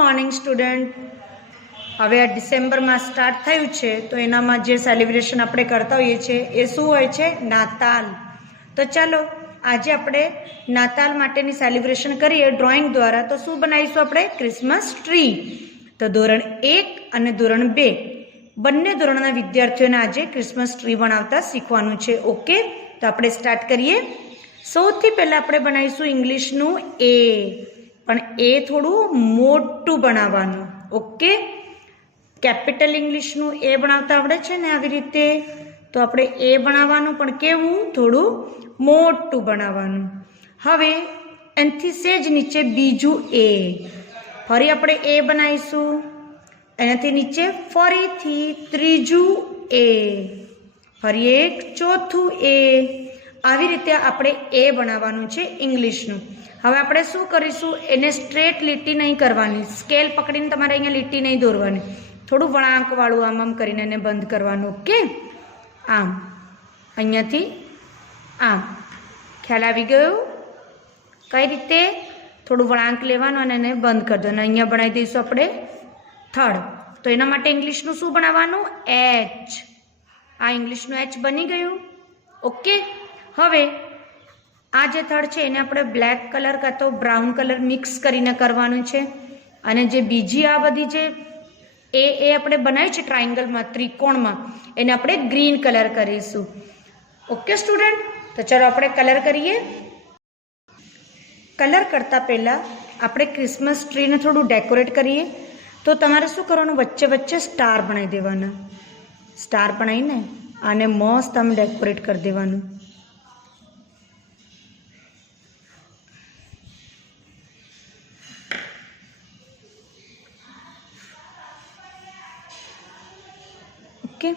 Morning student. હવે આ ડિસેમ્બરમાં સ્ટાર્ટ થયું છે તો એનામાં જે સેલિબ્રેશન આપણે કરતા હોઈએ છીએ એ શું હોય છે? નાતાલ. તો ચાલો આજે આપણે નાતાલ માટેની સેલિબ્રેશન કરીએ ડ્રોઈંગ દ્વારા. તો શું બનાવીશું આપણે? Christmas tree. તો ધોરણ 1 અને ધોરણ 2 બંને ધોરણના વિદ્યાર્થીઓને આજે ક્રિસમસ ટ્રી બનાવતા શીખવાનું છે. ઓકે, તો આપણે સ્ટાર્ટ કરીએ. સૌથી પહેલાં આપણે બનાવીશું ઇંગ્લિશનું એ, પણ એ થોડું મોટું બનાવવાનું. ઓકે, કેપિટલ ઇંગ્લિશનું એ બનાવતા આવડે છે ને આવી રીતે, તો આપણે એ બનાવવાનું પણ કેવું? થોડું મોટું બનાવવાનું. હવે એનાથી સેજ નીચે બીજું એ, ફરી આપણે એ બનાવીશું. એનાથી નીચે ફરીથી ત્રીજું એ, ફરી એક ચોથું એ. આવી રીતે આપણે એ બનાવવાનું છે ઇંગ્લિશનું. હવે આપણે શું કરીશું? એને સ્ટ્રેટ લીટી નહીં કરવાની, સ્કેલ પકડીને તમારે અહીંયા લીટી નહીં દોરવાની, થોડું વળાંકવાળું આમ આમ કરીને એને બંધ કરવાનું. ઓકે, આમ અહીંયાથી આમ. ખ્યાલ આવી ગયો? કઈ રીતે? થોડું વળાંક લેવાનું અને એને બંધ કરી દો. અને અહીંયા બનાવી દઈશું આપણે થર્ડ. તો એના માટે ઇંગ્લિશનું શું બનાવવાનું? એચ. આ ઇંગ્લિશનું એચ બની ગયું. ઓકે, હવે આ જે થર્ડ છે એને આપણે બ્લેક કલર કાં તો બ્રાઉન કલર મિક્સ કરીને કરવાનું છે. અને જે બીજી આ બધી જે એ આપણે બનાવી છે ટ્રાયંગલમાં, ત્રિકોણમાં, એને આપણે ગ્રીન કલર કરીશું. ઓકે સ્ટુડન્ટ, તો ચાલો આપણે કલર કરીએ. કલર કરતાં પહેલાં આપણે ક્રિસમસ ટ્રીને થોડું ડેકોરેટ કરીએ. તો તમારે શું કરવાનું? વચ્ચે વચ્ચે સ્ટાર બનાવી દેવાના. સ્ટાર બનાવીને આને મસ્ત આમ ડેકોરેટ કરી દેવાનું. ઓકે,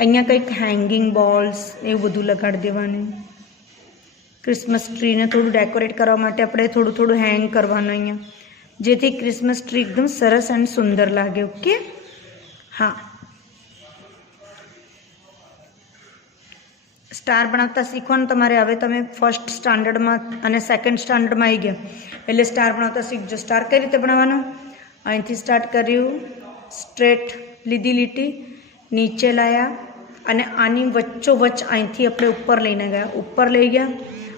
અહીંયા કંઈક હેંગિંગ બોલ્સ એવું બધું લગાડી દેવાનું. ક્રિસમસ ટ્રીને થોડું ડેકોરેટ કરવા માટે આપણે થોડું થોડું હેંગ કરવાનું અહીંયા, જેથી ક્રિસમસ ટ્રી એકદમ સરસ અને સુંદર લાગે. ઓકે, હા. સ્ટાર બનાવતા શીખવાનું તમારે. હવે તમે ફર્સ્ટ સ્ટાન્ડર્ડમાં અને સેકન્ડ સ્ટાન્ડર્ડમાં આવી ગયા એટલે સ્ટાર બનાવતા શીખજો. સ્ટાર કઈ રીતે બનાવવાનું? અહીંથી સ્ટાર્ટ કર્યું, સ્ટ્રેટ લીધી લીટી, નીચે લાવ્યા અને આની વચ્ચોવચ્ચ અહીંથી આપણે ઉપર લઈને ગયા. ઉપર લઈ ગયા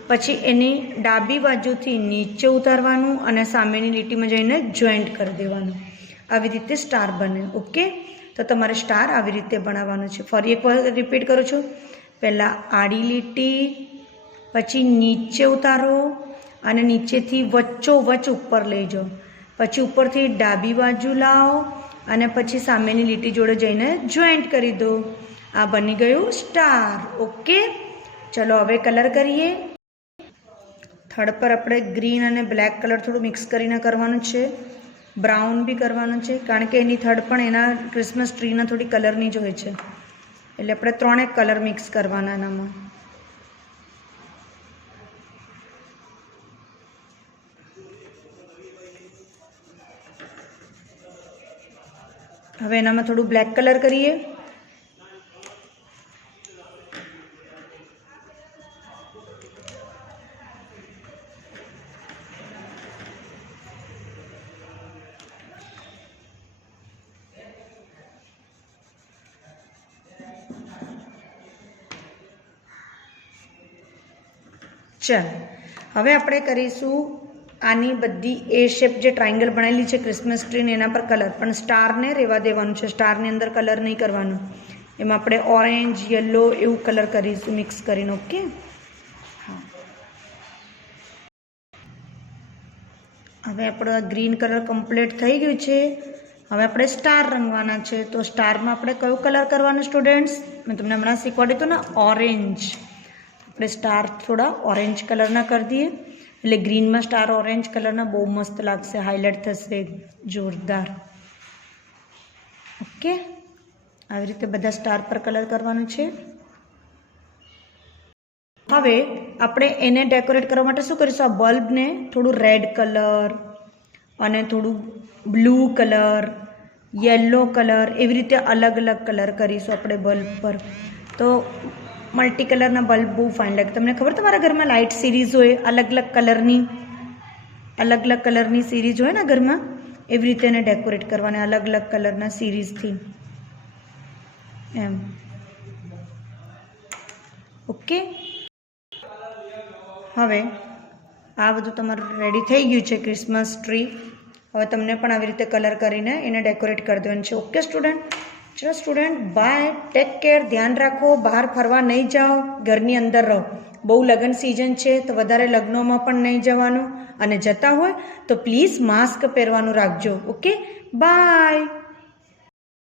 પછી એની ડાબી બાજુથી નીચે ઉતારવાનું અને સામેની લીટીમાં જઈને જોઈન્ટ કરી દેવાનું. આવી રીતે સ્ટાર બને. ઓકે, તો તમારે સ્ટાર આવી રીતે બનાવવાનું છે. ફરી એકવાર રિપીટ કરું છું. પહેલાં આડી લીટી, પછી નીચે ઉતારો અને નીચેથી વચ્ચોવચ્ચ ઉપર લઈ જાઓ. પછી ઉપરથી ડાબી બાજુ લાવો અને પછી સામેની લીટી જોડે જઈને જોઈન્ટ કરી દો. આ બની ગયું સ્ટાર. ઓકે, ચલો હવે કલર કરીએ. થર્ડ પર આપણે ગ્રીન અને બ્લેક કલર થોડું મિક્સ કરીને કરવાનું છે. બ્રાઉન બી કરવાનું છે, કારણ કે એની થર્ડ પણ એના ક્રિસમસ ટ્રીના થોડી કલરની જ હોય છે, એટલે આપણે ત્રણેક કલર મિક્સ કરવાના એનામાં. હવે એનામાં થોડું બ્લેક કલર કરીએ. ચાલ, હવે આપણે કરીશું આની બધી એ શેપ જે ટ્રાયંગલ બનાવેલી છે ક્રિસમસ ટ્રીને એના પર કલર, પણ સ્ટારને રહેવા દેવાનું છે. સ્ટારની અંદર કલર નહીં કરવાનું. એમાં આપણે ઓરેન્જ, યલો એવું કલર કરીશું મિક્સ કરીને. ઓકે, હા. હવે આપણો ગ્રીન કલર કમ્પ્લીટ થઈ ગયું છે. હવે આપણે સ્ટાર રંગવાના છે. તો સ્ટારમાં આપણે કયો કલર કરવાનો સ્ટુડન્ટ્સ? મેં તમને હમણાં શીખવાડ્યું હતું ને, ઓરેન્જ. આપણે સ્ટાર થોડા ઓરેન્જ કલરના કરી દઈએ એટલે ગ્રીનમાં સ્ટાર ઓરેન્જ કલરના બહુ મસ્ત લાગશે, હાઇલાઇટ થશે જોરદાર. ઓકે, આવી રીતે બધા સ્ટાર પર કલર કરવાનું છે. હવે આપણે એને ડેકોરેટ કરવા માટે શું કરીશું? આ બલ્બને થોડું રેડ કલર અને થોડું બ્લુ કલર, યલો કલર, એવી રીતે અલગ અલગ કલર કરીશું આપણે બલ્બ પર. તો મલ્ટી કલરના બલ્બ બહુ ફાઇન લાગે. તમને ખબર, તમારા ઘરમાં લાઇટ સિરીઝ હોય અલગ અલગ કલરની સિરીઝ હોય ને ઘરમાં, એવી રીતે એને ડેકોરેટ કરવાના અલગ અલગ કલરના સિરીઝથી એમ. ઓકે, હવે આ બધું તમારું રેડી થઈ ગયું છે ક્રિસમસ ટ્રી. હવે તમને પણ આવી રીતે કલર કરીને એને ડેકોરેટ કરી દેવાનું છે. ઓકે સ્ટુડન્ટ, ચલો સ્ટુડન્ટ, બાય, ટેક કેર, ધ્યાન રાખો, બહાર ફરવા નહીં જાઓ, ઘરની અંદર રહો. બહુ લગ્ન સિઝન છે તો વધારે લગ્નોમાં પણ નહીં જવાનું, અને જતા હોય તો પ્લીઝ માસ્ક પહેરવાનું રાખજો. Okay, by.